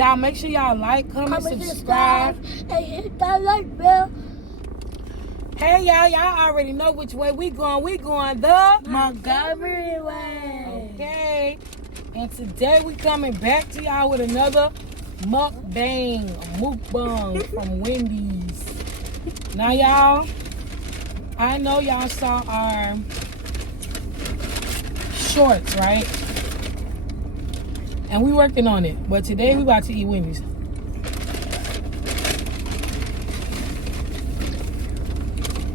Y'all make sure y'all like, comment, subscribe. And hit that like bell. Hey, y'all already know which way we going. We going the Montgomery way. Okay. And today we coming back to y'all with another MUKBANG from Wendy's. Now, y'all, I know y'all saw our shorts, right? And we working on it. But today we about to eat Wendy's.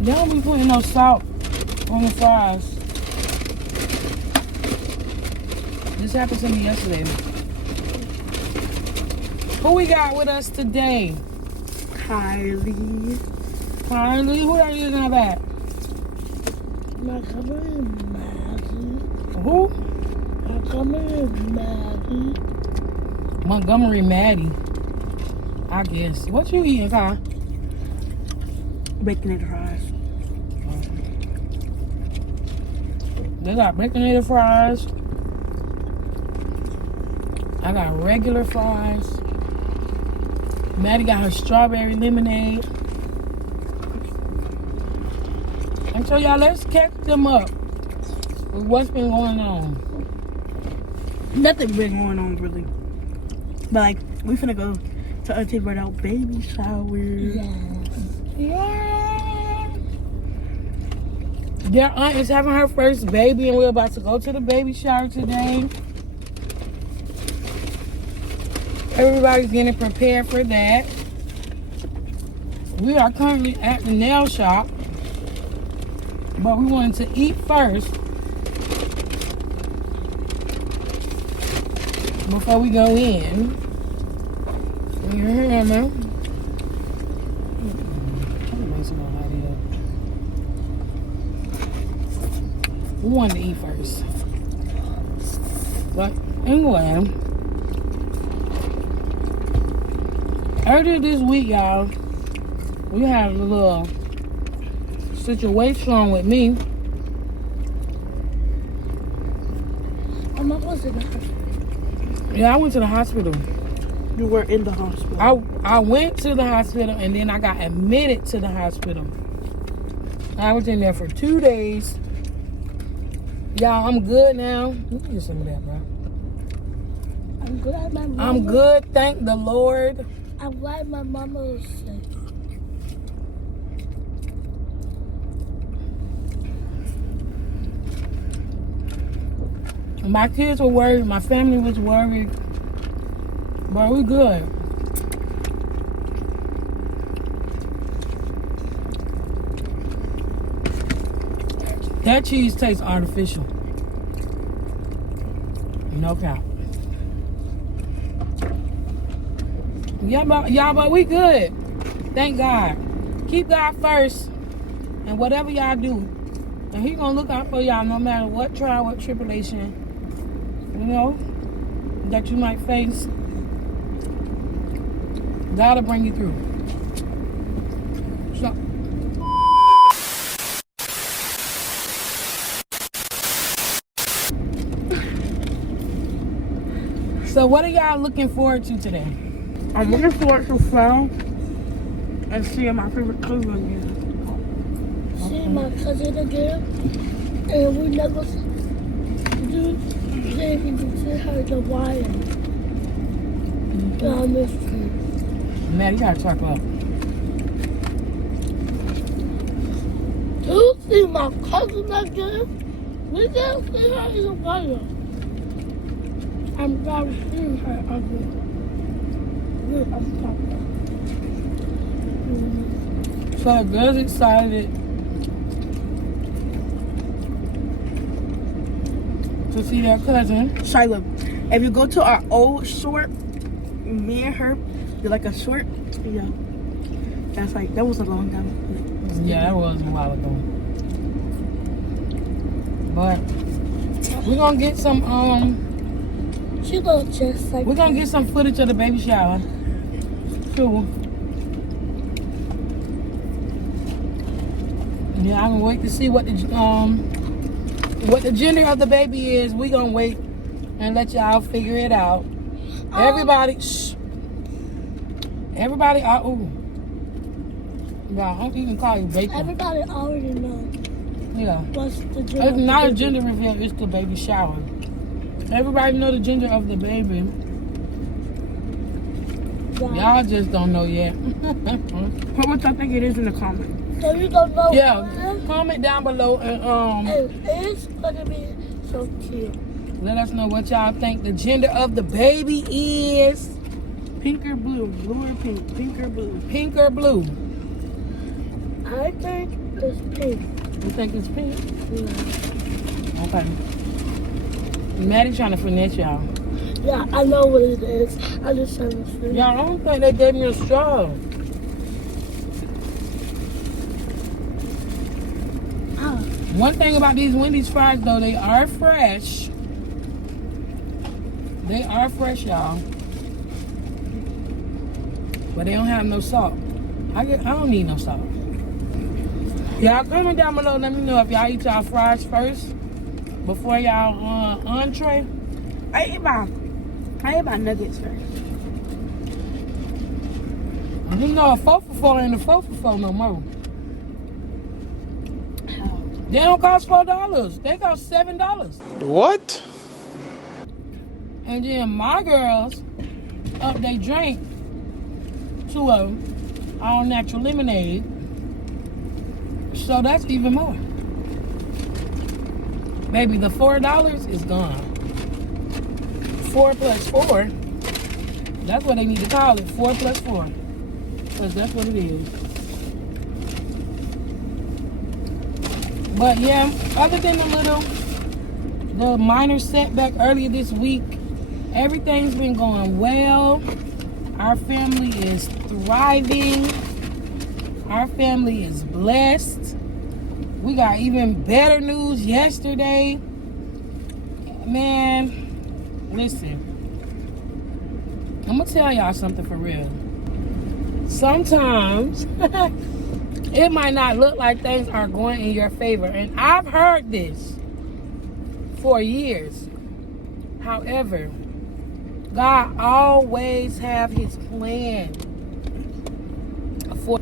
They don't be putting no salt on the fries. This happened to me yesterday. Who we got with us today? Kylie. Kylie, who are you using that? Montgomery Maggie. Who? Montgomery Maggie. Montgomery Maddie. I guess. What you eating, Kai? Baconator fries. They got baconator fries. I got regular fries. Maddie got her strawberry lemonade. And so y'all, let's catch them up with what's been going on. Nothing been going on really. But like, we finna go to Auntie Bernal baby shower. Yeah. Their aunt is having her first baby, and we're about to go to the baby shower today. Everybody's getting prepared for that. We are currently at the nail shop, but we wanted to eat first before we go in. Yeah, man. We wanted to eat first. But anyway, earlier this week, y'all, we had a little situation with me. I'm not going to the hospital. Yeah, I went to the hospital. You were in the hospital. I went to the hospital and then I got admitted to the hospital. I was in there for 2 days. Y'all, I'm good now. Let me get some of that, bro. I'm glad my mama. I'm good, thank the Lord. I'm glad my mama was sick. My kids were worried. My family was worried. But we good. That cheese tastes artificial. No cap. Y'all, but we good. Thank God. Keep God first. And whatever y'all do. And He gonna look out for y'all no matter what trial, what tribulation, you know, that you might face. God will bring you through. So what are y'all looking forward to today? I'm looking forward to fall and seeing my favorite cousin again. Seeing my cousin again, and we never didn't see her in a while. I miss you. Man, you gotta talk up. To see my cousin again, we didn't see her in a while. I'm glad we're seeing her again. So the girls excited to see their cousin. Shiloh, if you go to our old short, me and her, you're like a short, yeah. That's like, that was a long time. Yeah, that was a while ago. But we're gonna get some she looks just like we're gonna get some footage of the baby shower. Cool. Yeah, I can wait to see what the gender of the baby is. We gonna wait and let y'all figure it out. Everybody, shh. Everybody, ooh. Yeah, I'm even call you bacon. Everybody already know. Yeah. What's the gender? It's not a gender reveal, it's the baby shower. Everybody know the gender of the baby. Yeah. Y'all just don't know yet. Put what y'all think it is in the comments. So you don't know. Yeah, comment down below and it's gonna be so cute. let us know what y'all think the gender of the baby is. Pink or blue? Blue or pink? Pink or blue? Pink or blue? I think it's pink. You think it's pink? Yeah. Okay. Maddie trying to finesse y'all. Yeah, I know what it is. I just trying to figure. Y'all, I don't think they gave me a straw. One thing about these Wendy's fries, though, they are fresh. They are fresh, y'all. But they don't have no salt. I don't need no salt. Y'all comment down below. Let me know if y'all eat y'all fries first before y'all entree. I ate my nuggets first. You know, a 4 for 4 ain't a 4 for 4 no more. They don't cost $4. They cost $7. What? And then my girls up they drink to a all natural lemonade. So that's even more. Baby, the $4 is gone. 4 plus 4. That's what they need to call it. 4 plus 4. Because that's what it is. But yeah, other than the minor setback earlier this week, everything's been going well. Our family is thriving. Our family is blessed. We got even better news yesterday. Man, listen. I'm going to tell y'all something for real. Sometimes it might not look like things are going in your favor. And I've heard this for years. However, God always have his plan for.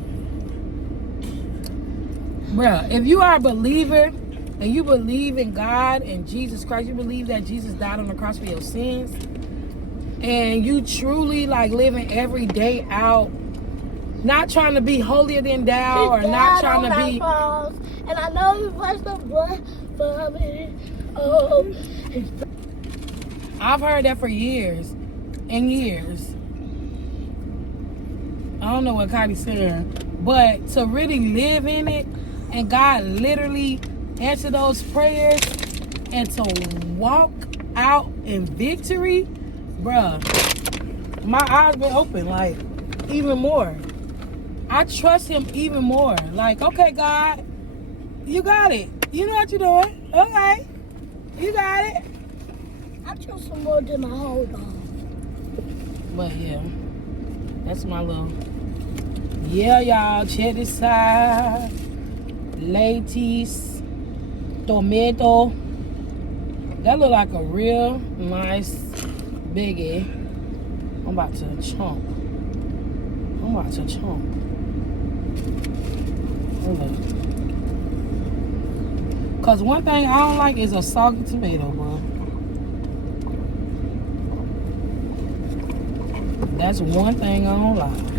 Bruh, if you are a believer and you believe in God and Jesus Christ, you believe that Jesus died on the cross for your sins, and you truly like living every day out, not trying to be holier than thou or not trying to be. Cross, and I know he was the blood for me. Oh. I've heard that for years and years. I don't know what Kylie's saying, but to really live in it and God literally answer those prayers and to walk out in victory, bruh, my eyes been open like even more. I trust him even more. Like, okay, God, you got it. You know what you're doing. Okay, you got it. I trust him more than my whole dog. But yeah, that's my little. Yeah, y'all, check this out. Lettuce, tomato. That look like a real nice biggie. I'm about to chomp. Cause one thing I don't like is a soggy tomato, bro. That's one thing I don't like.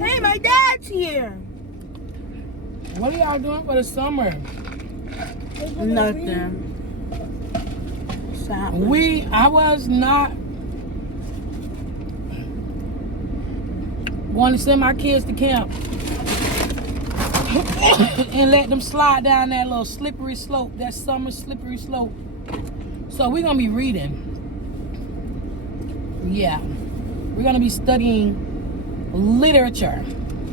Hey, my dad's here. What are y'all doing for the summer? Nothing. I was not going to send my kids to camp and let them slide down that little slippery slope, that summer slippery slope. So we're going to be reading. Yeah. We're going to be studying literature.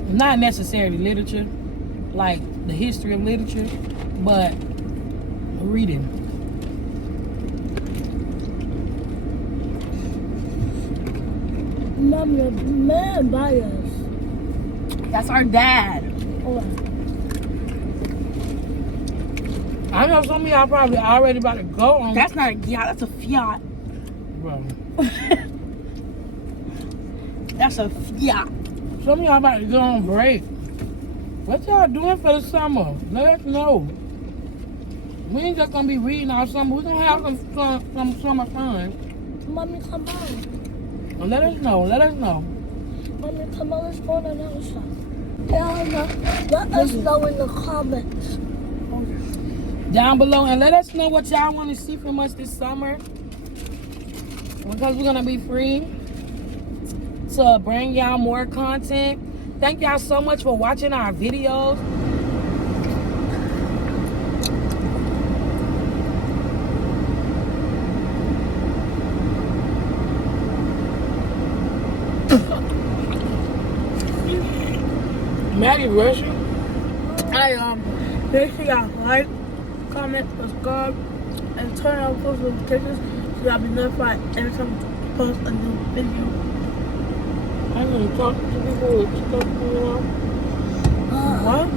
Not necessarily literature, like the history of literature, but reading. Mom, the man by us. That's our dad. Oh, I know some of y'all probably already about to go on. That's not a yacht, that's a Fiat. Bro. That's a Fiat. Some of y'all about to go on break. What y'all doing for the summer? Let us know. We ain't just gonna be reading all summer. We're gonna have some summer fun. Mommy, come on. Well, let us know. Let us know. Mommy, come on. Let's go on another shop. Let us know in the comments. Down below, and let us know what y'all want to see from us this summer, because we're gonna be free to bring y'all more content. Thank y'all so much for watching our videos. Maddie rushing. Make sure y'all like, comment, subscribe, and turn on post notifications so y'all be notified every time we post a new video. I'm gonna talk to people. What?